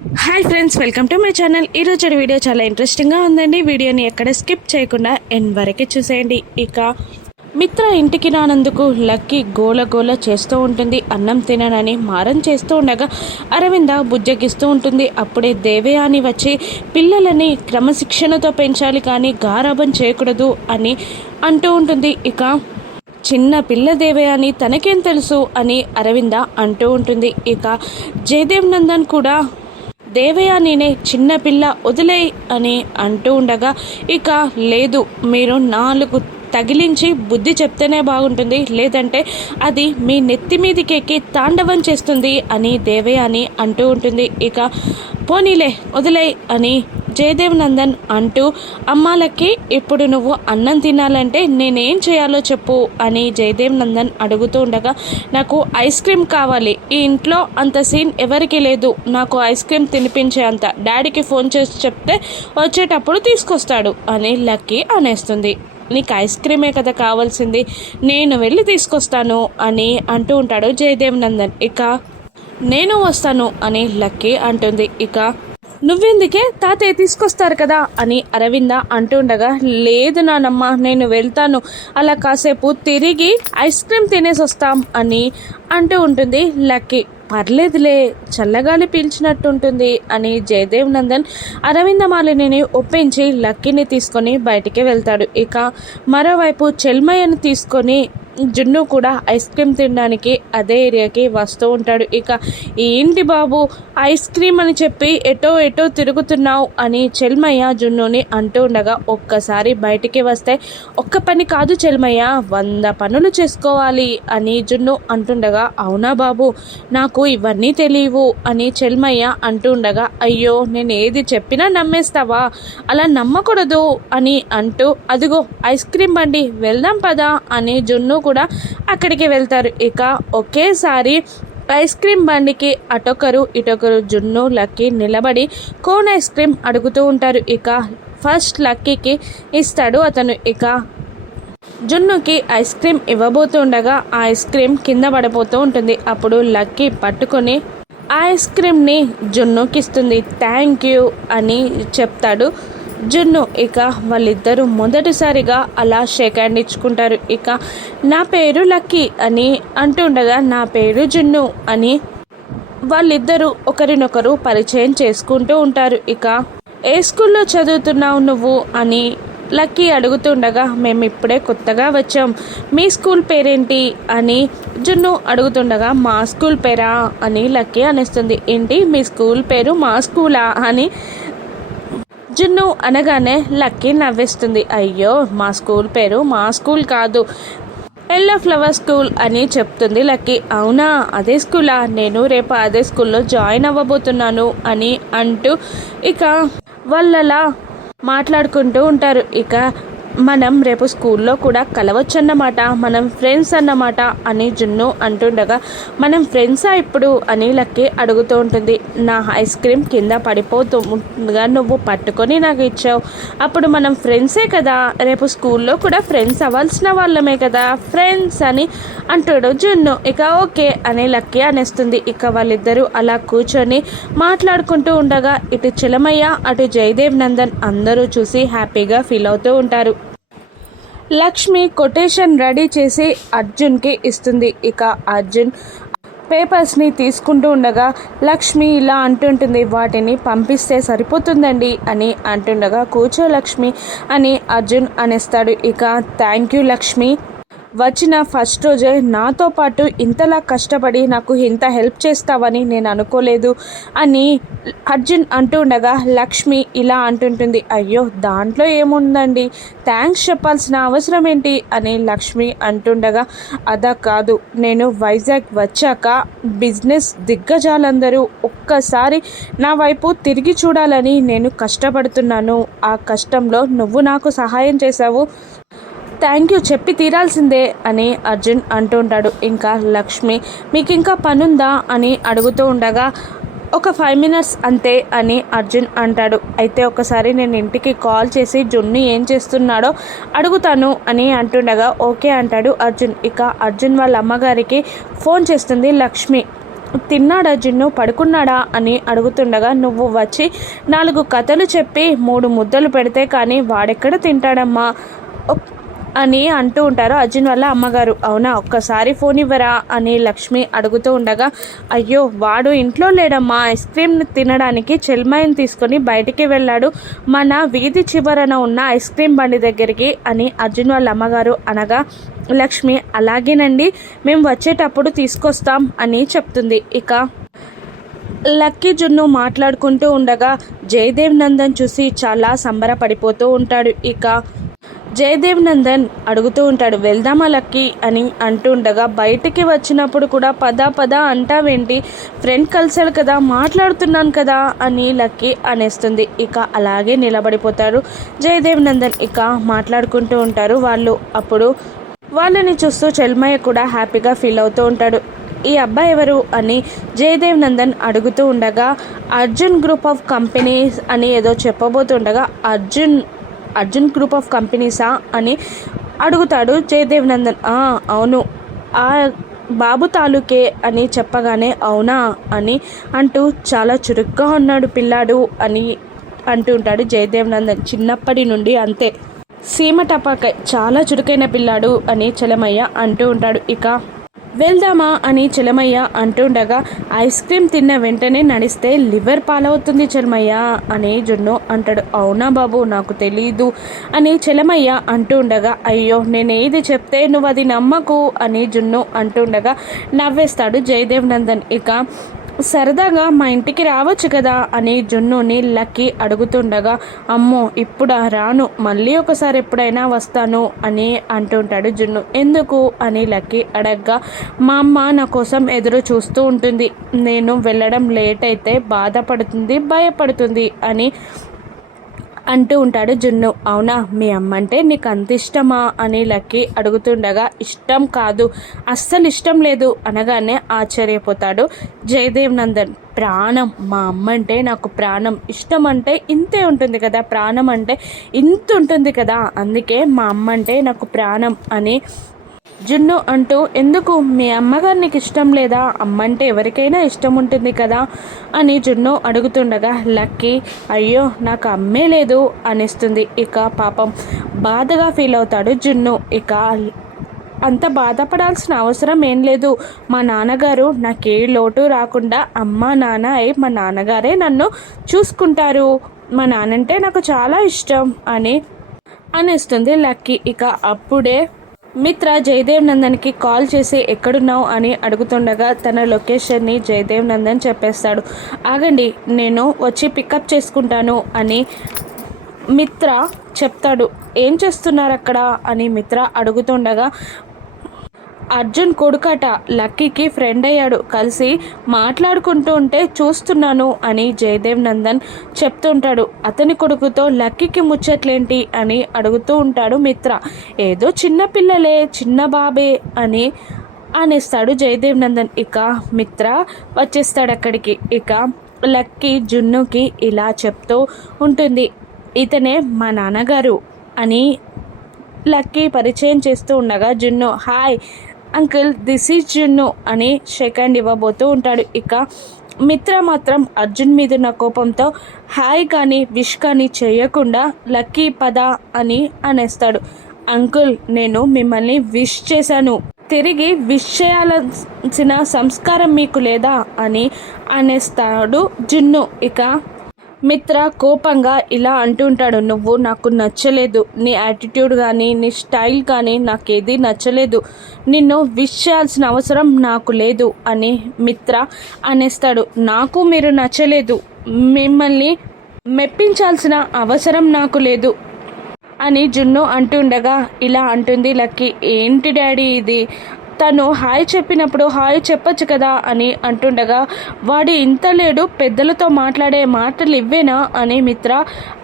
Hi friends welcome to my channel. ఈరోజు video చాలా ఇంట్రెస్టింగ్గా ఉందండి. వీడియోని ఎక్కడ స్కిప్ చేయకుండా ఎండ్ వరకు చూసేయండి. ఇక మిత్ర ఇంటికి రానందుకు లక్కీ గోల గోల చేస్తూ ఉంటుంది. అన్నం తిననని మారం చేస్తూ ఉండగా అరవింద బుజ్జగిస్తూ ఉంటుంది. అప్పుడే దేవయాని వచ్చి పిల్లలని క్రమశిక్షణతో పెంచాలి కానీ గారాభం చేయకూడదు అని అంటూ ఉంటుంది. ఇక చిన్న పిల్ల దేవయాని తనకేం తెలుసు అని అరవింద అంటూ ఉంటుంది. ఇక జయదేవ్ నందన్ కూడా దేవయ్య నేనే చిన్నపిల్ల వదిలే అని అంటూ ఉండగా ఇక లేదు మీరు నాలుగు తగిలించి బుద్ధి చెప్తేనే బాగుంటుంది లేదంటే అది మీ నెత్తి మీదకి ఎక్కి తాండవం చేస్తుంది అని దేవయాని అంటూ ఉంటుంది. ఇక పోనీలే వదిలే అని జయదేవ్ నందన్ అంటూ అమ్మాలకి ఇప్పుడు నువ్వు అన్నం తినాలంటే నేనేం చేయాలో చెప్పు అని జయదేవ్ నందన్ అడుగుతూ ఉండగా నాకు ఐస్ క్రీమ్ కావాలి. ఈ ఇంట్లో అంత సీన్ ఎవరికి లేదు. నాకు ఐస్ క్రీమ్ తినిపించే అంత డాడీకి ఫోన్ చేసి చెప్తే వచ్చేటప్పుడు తీసుకొస్తాడు అని లక్కీ అనేస్తుంది. నీకు ఐస్ క్రీమే కదా కావాల్సింది. నేను వెళ్ళి తీసుకొస్తాను అని అంటూ ఉంటాడు జయదేవ్ నందన్. ఇక నేను వస్తాను అని లక్కీ అంటుంది. ఇక నువ్వెందుకే తాతయ్య తీసుకొస్తారు కదా అని అరవింద అంటుండగా లేదు నానమ్మ నేను వెళ్తాను. అలా కాసేపు తిరిగి ఐస్ క్రీమ్ తినేసి వస్తాం అని అంటూ ఉంటుంది. లక్కీ పర్లేదులే చల్లగాలి పీల్చినట్టుంటుంది అని జయదేవ్ నందన్ అరవింద మాలిని ఒప్పించి లక్కీని తీసుకొని బయటికి వెళ్తాడు. ఇక మరోవైపు చెల్మయ్యను తీసుకొని జున్ను కూడా ఐస్ క్రీమ్ తినడానికి అదే ఏరియాకి వస్తూ ఉంటాడు. ఇక ఏంటి బాబు ఐస్ క్రీమ్ అని చెప్పి ఎటో ఎటో తిరుగుతున్నావు అని చెల్మయ్య జున్నుని అంటూ ఉండగా ఒక్కసారి బయటికి వస్తే ఒక్క పని కాదు చెల్మయ్య వంద పనులు చేసుకోవాలి అని జున్ను అంటుండగా అవునా బాబు నాకు ఇవన్నీ తెలియవు అని చెల్మయ్య అంటూ ఉండగా అయ్యో నేను ఏది చెప్పినా నమ్మేస్తావా? అలా నమ్మకూడదు అని అంటూ అదిగో ఐస్ క్రీమ్ బండి వెళ్దాం పదా అని జున్ను కూడా అక్కడికి వెళ్తారు. ఇక ఒకేసారి ఐస్ క్రీమ్ బండికి అటొకరు ఇటొకరు జున్ను లక్కీ నిలబడి కోన్ ఐస్ క్రీమ్ అడుగుతూ ఉంటారు. ఇక ఫస్ట్ లక్కీకి ఇస్తాడు అతను. ఇక జున్నుకి ఐస్ క్రీమ్ ఇవ్వబోతుండగా ఆ ఐస్ క్రీమ్ కింద పడిపోతూ ఉంటుంది. అప్పుడు లక్కీ పట్టుకొని ఆ ఐస్ క్రీమ్ని జున్నుకి ఇస్తుంది థ్యాంక్ యూ అని చెప్తాడు. జున్ను ఇక వాళ్ళిద్దరూ మొదటిసారిగా అలా షేక్ హ్యాండ్ ఇచ్చుకుంటారు ఇక నా పేరు లక్కీ అని అంటుండగా నా పేరు జున్ను అని వాళ్ళిద్దరూ ఒకరినొకరు పరిచయం చేసుకుంటూ ఉంటారు. ఇక ఏ స్కూల్లో చదువుతున్నావు నువ్వు అని లక్కీ అడుగుతుండగా మేము ఇప్పుడే కొత్తగా వచ్చాం. మీ స్కూల్ పేరేంటి అని జున్ను అడుగుతుండగా మా స్కూల్ పేరా అని లక్కీ అనిస్తుంది. ఏంటి? మీ స్కూల్ పేరు మా స్కూలా అని అర్జున్ను అనగానే లక్కీ నవ్విస్తుంది. అయ్యో మా స్కూల్ పేరు మా స్కూల్ కాదు. ఎల్లో ఫ్లవర్ స్కూల్ అని చెప్తుంది లక్కీ. అవునా అదే స్కూలా? నేను రేపు అదే స్కూల్లో జాయిన్ అవ్వబోతున్నాను అని అంటూ ఇక వాళ్ళలా మాట్లాడుకుంటూ ఉంటారు. ఇక మనం రేపు స్కూల్లో కూడా కలవచ్చు అన్నమాట మనం ఫ్రెండ్స్ అన్నమాట అని జున్ను అంటుండగా మనం ఫ్రెండ్సా ఇప్పుడు అని లక్కి అడుగుతూ ఉంటుంది. నా ఐస్ క్రీమ్ కింద పడిపోతుండగా నువ్వు పట్టుకొని నాకు ఇచ్చావు. అప్పుడు మనం ఫ్రెండ్సే కదా. రేపు స్కూల్లో కూడా ఫ్రెండ్స్ అవ్వాల్సిన వాళ్ళమే కదా. ఫ్రెండ్స్ అని అంటాడు జున్ను. ఇక ఓకే అని లక్కీ అనేస్తుంది. ఇక వాళ్ళిద్దరూ అలా కూర్చొని మాట్లాడుకుంటూ ఉండగా ఇటు చిలమయ్య అటు జయదేవ్ నందన్ అందరూ చూసి హ్యాపీగా ఫీల్ అవుతూ ఉంటారు. లక్ష్మి కొటేషన్ రెడీ చేసి అర్జున్కి ఇస్తుంది. ఇక అర్జున్ పేపర్స్ని తీసుకుంటూ ఉండగా లక్ష్మి ఇలా అంటుంటుంది వాటిని పంపిస్తే సరిపోతుందండి అని అంటుండగా కూర్చో లక్ష్మి అని అర్జున్ అనేస్తాడు. ఇక థ్యాంక్ యూ లక్ష్మి వచ్చిన ఫస్ట్ రోజే నాతో పాటు ఇంతలా కష్టపడి నాకు ఇంత హెల్ప్ చేస్తావని నేను అనుకోలేదు అని అర్జున్ అంటూ ఉండగా లక్ష్మి ఇలా అంటుంటుంది అయ్యో దాంట్లో ఏముందండి? థ్యాంక్స్ చెప్పాల్సిన అవసరం ఏంటి? అని లక్ష్మి అంటుండగా అదా కాదు నేను వైజాగ్ వచ్చాక బిజినెస్ దిగ్గజాలందరూ ఒక్కసారి నా వైపు తిరిగి చూడాలని నేను కష్టపడుతున్నాను. ఆ కష్టంలో నువ్వు నాకు సహాయం చేశావు. థ్యాంక్ యూ చెప్పి తీరాల్సిందే అని అర్జున్ అంటుంటాడు ఇంకా లక్ష్మి మీకు ఇంకా పనుందా? అని అడుగుతూ ఉండగా ఒక ఫైవ్ మినిట్స్ అంతే అని అర్జున్ అంటాడు. అయితే ఒకసారి నేను ఇంటికి కాల్ చేసి జున్ను ఏం చేస్తున్నాడో అడుగుతాను అని అంటుండగా ఓకే అంటాడు అర్జున్. ఇక అర్జున్ వాళ్ళ అమ్మగారికి ఫోన్ చేస్తుంది లక్ష్మి. తిన్నాడా జున్ను? పడుకున్నాడా? అని అడుగుతుండగా నువ్వు వచ్చి నాలుగు కథలు చెప్పి మూడు ముద్దలు పెడితే కానీ వాడెక్కడ తింటాడమ్మా? అని అంటూ ఉంటారు. అర్జున్ వల్ల అమ్మగారు అవునా ఒక్కసారి ఫోన్ ఇవ్వరా? అని లక్ష్మి అడుగుతూ ఉండగా అయ్యో వాడు ఇంట్లో లేడమ్మా. ఐస్ క్రీమ్ తినడానికి చెల్మాయిని తీసుకొని బయటికి వెళ్ళాడు. మన వీధి చివరన ఉన్న ఐస్ క్రీమ్ బండి దగ్గరికి అని అర్జున్ వాళ్ళ అమ్మగారు అనగా లక్ష్మి అలాగేనండి. మేము వచ్చేటప్పుడు తీసుకొస్తాం అని చెప్తుంది. ఇక లక్కీ జున్ను మాట్లాడుకుంటూ ఉండగా జయదేవ్ నందన్ చూసి చాలా సంబరపడిపోతూ ఉంటాడు. ఇక జయదేవ్ నందన్ అడుగుతూ ఉంటాడు వెళ్దామా లక్కీ? అని అంటూ ఉండగా బయటికి వచ్చినప్పుడు కూడా పదా పదా అంటావేంటి? ఫ్రెండ్ కలిసాడు కదా మాట్లాడుతున్నాను కదా అని లక్కీ అనేస్తుంది. ఇక అలాగే నిలబడిపోతారు జయదేవ్ నందన్. ఇక మాట్లాడుకుంటూ ఉంటారు వాళ్ళు. అప్పుడు వాళ్ళని చూస్తూ చెల్మయ్య కూడా హ్యాపీగా ఫీల్ అవుతూ ఉంటాడు. ఈ అబ్బాయి ఎవరు? అని జయదేవ్ నందన్ అడుగుతూ ఉండగా అర్జున్ గ్రూప్ ఆఫ్ కంపెనీస్ అని ఏదో చెప్పబోతుండగా అర్జున్ అర్జున్ గ్రూప్ ఆఫ్ కంపెనీసా అని అడుగుతాడు జయదేవ్ నందన్ "ఆ, అవును. ఆ బాబు తాలూకే అని చెప్పగానే అవునా అని అంటూ చాలా చురుగ్గా ఉన్నాడు పిల్లాడు అని అంటూ ఉంటాడు జయదేవ్ నందన్ చిన్నప్పటి నుండి అంతే. సీమ టపాకాయ్ చాలా చురుకైన పిల్లాడు అని చలమయ్య అంటూ ఉంటాడు. ఇక వెళ్దామా అని చలమయ్య అంటుండగా ఐస్ క్రీమ్ తిన్న వెంటనే నడిస్తే లివర్ పాలవుతుంది చలమయ్య అనే జున్ను అంటాడు. అవునా బాబు నాకు తెలీదు అని చలమయ్య అంటుండగా అయ్యో నేను ఏది చెప్తే నువ్వు అది నమ్మకు అని జున్ను అంటుండగా నవ్వేస్తాడు జయదేవ్ నందన్. ఇక సరదాగా మా ఇంటికి రావచ్చు కదా అని జున్నుని లక్కీ అడుగుతుండగా అమ్మో ఇప్పుడా రాను మళ్ళీ ఒకసారి ఎప్పుడైనా వస్తాను అని అంటుంటాడు జున్ను. ఎందుకు? అని లక్కీ అడగ్గా మా అమ్మ నా కోసం ఎదురు చూస్తూ ఉంటుంది. నేను వెళ్ళడం లేట్ అయితే బాధపడుతుంది భయపడుతుంది అని అంటూ ఉంటాడు జున్ను. అవునా? మీ అమ్మంటే నీకు అంత ఇష్టమా అని లక్కీ అడుగుతుండగా ఇష్టం కాదు అస్సలు ఇష్టం లేదు అనగానే ఆశ్చర్యపోతాడు జయదేవ్ నందన్. ప్రాణం? మా అమ్మ అంటే నాకు ప్రాణం. ఇష్టం అంటే ఇంతే ఉంటుంది కదా ప్రాణం అంటే ఇంత ఉంటుంది కదా అందుకే మా అమ్మ అంటే నాకు ప్రాణం అని జున్ను అంటూ ఎందుకు? మీ అమ్మగారు నీకు ఇష్టం లేదా? అమ్మంటే ఎవరికైనా ఇష్టం ఉంటుంది కదా? అని జున్ను అడుగుతుండగా లక్కీ అయ్యో నాకు అమ్మే లేదు అనిస్తుంది. ఇక పాపం బాధగా ఫీల్ అవుతాడు జున్ను. ఇక అంత బాధపడాల్సిన అవసరం ఏం లేదు. మా నాన్నగారు నాకే లోటు రాకుండా అమ్మ నాన్న అయి మా నాన్నగారే నన్ను చూసుకుంటారు. మా నాన్నంటే నాకు చాలా ఇష్టం అని అనేస్తుంది లక్కీ. ఇక అప్పుడే మిత్ర జయదేవ్ నందన్కి కాల్ చేసి ఎక్కడున్నావు అని అడుగుతుండగా తన లొకేషన్ని జయదేవ్ నందన్ చెప్పేస్తాడు. ఆగండి నేను వచ్చి పికప్ చేసుకుంటాను అని మిత్ర చెప్తాడు. ఏం చేస్తున్నారు అక్కడ అని మిత్ర అడుగుతుండగా అర్జున్ కొడుకట లక్కీకి ఫ్రెండ్ అయ్యాడు. కలిసి మాట్లాడుకుంటూ ఉంటే చూస్తున్నాను అని జయదేవ్ నందన్ చెప్తుంటాడు. అతని కొడుకుతో లక్కీకి ముచ్చట్లేంటి అని అడుగుతూ ఉంటాడు మిత్ర. ఏదో చిన్న పిల్లలే చిన్న బాబే అని అనేస్తాడు జయదేవ్ నందన్. ఇక మిత్ర వచ్చేస్తాడు అక్కడికి ఇక లక్కీ జున్నుకి ఇలా చెప్తూ ఉంటుంది. ఇతనే మా నాన్నగారు అని లక్కీ పరిచయం చేస్తూ ఉండగా జున్ను హాయ్ అంకుల్ దిస్ ఈజ్ జున్ను అని షేక్ హ్యాండ్ ఇవ్వబోతూ ఉంటాడు. ఇక మిత్ర మాత్రం అర్జున్ మీద ఉన్న కోపంతో హాయ్ కానీ విష్ కానీ చేయకుండా లక్కీ పద అని అనేస్తాడు. అంకుల్ నేను మిమ్మల్ని విష్ చేశాను. తిరిగి విష్ చేయాల్సిన సంస్కారం మీకు లేదా? అని అనేస్తాడు జున్ను. ఇక మిత్ర కోపంగా ఇలా అంటుంటాడు నువ్వు నాకు నచ్చలేదు. నీ యాటిట్యూడ్ కానీ నీ స్టైల్ కానీ నాకేది నచ్చలేదు. నిన్ను విష్ చేయాల్సిన అవసరం నాకు లేదు అని మిత్ర అనేస్తాడు. నాకు మీరు నచ్చలేదు. మిమ్మల్ని మెప్పించాల్సిన అవసరం నాకు లేదు అని జున్ను అంటుండగా ఇలా అంటుంది లక్కీ. ఏంటి డాడీ ఇది? తను హాయ్ చెప్పినప్పుడు హాయ్ చెప్పొచ్చు కదా అని అంటుండగా వాడు ఇంత లేడు పెద్దలతో మాట్లాడే మాటలు ఇవ్వేనా అని మిత్ర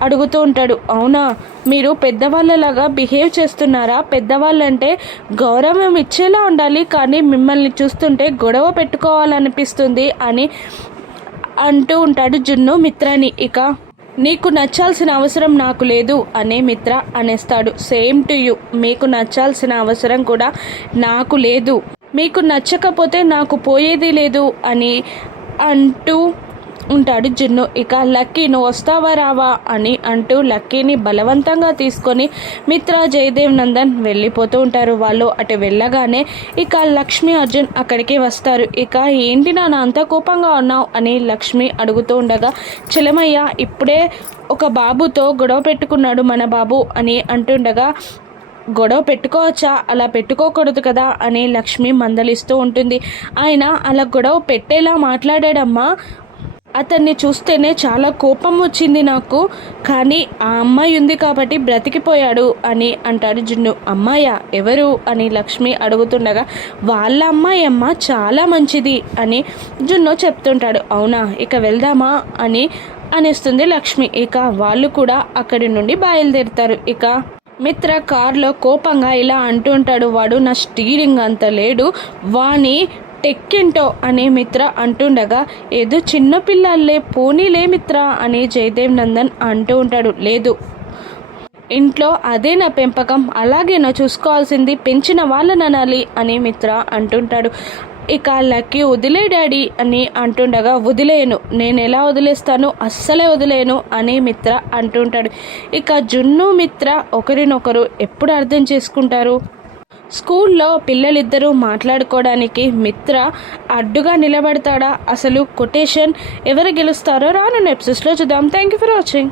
అడుగుతూ ఉంటాడు. అవునా? మీరు పెద్దవాళ్ళలాగా బిహేవ్ చేస్తున్నారా? పెద్దవాళ్ళంటే గౌరవం ఇచ్చేలా ఉండాలి కానీ మిమ్మల్ని చూస్తుంటే గొడవ పెట్టుకోవాలనిపిస్తుంది అని అంటూ ఉంటాడు జున్ను మిత్రాని. ఇక నీకు నచ్చాల్సిన అవసరం నాకు లేదు అనే మిత్ర అనేస్తాడు. Same to you. మీకు నచ్చాల్సిన అవసరం కూడా నాకు లేదు. మీకు నచ్చకపోతే నాకు పోయేది లేదు అని అంటూ ఉంటాడు జున్ను. ఇక లక్కీ నువ్వు వస్తావా రావా? అని అంటూ లక్కీని బలవంతంగా తీసుకొని మిత్ర జయదేవ్ నందన్ వెళ్ళిపోతూ ఉంటారు. వాళ్ళు అటు వెళ్ళగానే ఇక లక్ష్మి అర్జున్ అక్కడికి వస్తారు. ఇక ఏంటి నాన్న అంత కోపంగా ఉన్నావు? అని లక్ష్మి అడుగుతూ ఉండగా చలమయ్య ఇప్పుడే ఒక బాబుతో గొడవ పెట్టుకున్నాడు మన బాబు అని అంటుండగా గొడవ పెట్టుకోవచ్చా? అలా పెట్టుకోకూడదు కదా? అని లక్ష్మి మందలిస్తూ ఉంటుంది. ఆయన అలా గొడవ పెట్టేలా మాట్లాడాడమ్మా. అతన్ని చూస్తేనే చాలా కోపం వచ్చింది నాకు. కానీ ఆ అమ్మాయి ఉంది కాబట్టి బ్రతికిపోయాడు అని అంటాడు జున్ను. అమ్మాయ? ఎవరు? అని లక్ష్మి అడుగుతుండగా వాళ్ళ అమ్మాయి అమ్మ చాలా మంచిది అని జున్ను చెప్తుంటాడు. అవునా? ఇక వెళ్దామా? అని అనేస్తుంది లక్ష్మి. ఇక వాళ్ళు కూడా అక్కడి నుండి బయలుదేరుతారు. ఇక మిత్ర కార్లో కోపంగా ఇలా అంటుంటాడు వాడు నా స్టీరింగ్ అంత లేడు. వాని టెక్కింటో అనే మిత్ర అంటుండగా ఏదో చిన్న పిల్లలే పోనీలే మిత్ర అని జయదేవ్ నందన్ అంటూ ఉంటాడు. లేదు. ఇంట్లో అదే నా పెంపకం. అలాగే నా చూసుకోవాల్సింది? పెంచిన వాళ్ళని అనాలి అని మిత్ర అంటుంటాడు. ఇక లక్కీ వదిలే డాడీ అని అంటుండగా వదిలేను. నేను ఎలా వదిలేస్తాను? అస్సలే వదిలేను అని మిత్ర అంటుంటాడు. ఇక జున్ను మిత్ర ఒకరినొకరు ఎప్పుడు అర్థం చేసుకుంటారు? స్కూల్లో పిల్లలిద్దరూ మాట్లాడుకోవడానికి మిత్ర అడ్డుగా నిలబడతాడా? అసలు కొటేషన్ ఎవరు గెలుస్తారో రాను ఎపిసోడ్స్లో చూద్దాం. Thank you for watching